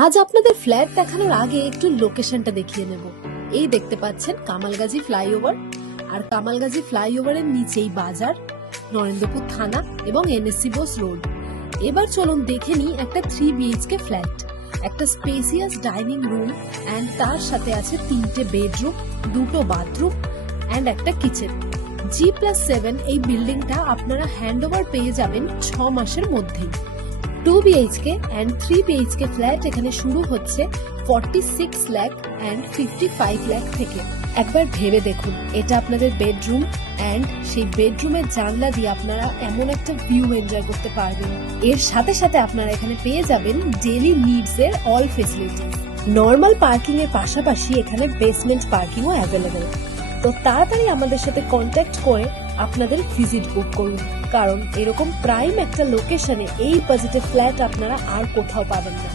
আজ আপনাদের ফ্ল্যাট দেখানোর আগে একটু লোকেশনটা দেখিয়ে নেব। এই দেখতে পাচ্ছেন কামালগাজী ফ্লাইওভার, আর কামালগাজী ফ্লাইওভারের নিচেই বাজার, নরেন্দ্রপুর থানা এবং এনএসসি বোস রোড। এবার চলুন দেখে নিই একটা 3 BHK ফ্ল্যাট, একটা স্পেসিয়াস ডাইনিং রুম অ্যান্ড তার সাথে আছে 3টে বেডরুম, 2টো বাথরুম অ্যান্ড একটা কিচেন। G+7 এই বিল্ডিংটা আপনারা হ্যান্ডওভার পেয়ে যাবেন 6 মাসের মধ্যেই। 2 BHK and 3 BHK ফ্ল্যাট এখানে শুরু হচ্ছে 46 লাখ and 55 লাখ থেকে। একবার ভেবে দেখুন, এটা আপনাদের বেডরুম অ্যান্ড সেই বেডরুমের জানলা দিয়ে আপনারা এমন একটা ভিউ এনজয় করতে পারবেন। এর সাথে সাথে আপনারা এখানে পেয়ে যাবেন ডেইলি নিডস এর অল ফেসিলিটি। নর্মাল পার্কিং এর পাশাপাশি এখানে বেসমেন্ট পার্কিংও অ্যাভেলেবেল। তো তাড়াতাড়ি আমাদের সাথে কন্ট্যাক্ট করে আপনাদের ভিজিট বুক করুন, কারণ এরকম প্রাইম একটা লোকেশনে এই বাজেটে ফ্ল্যাট আপনারা আর কোথাও পাবেন না।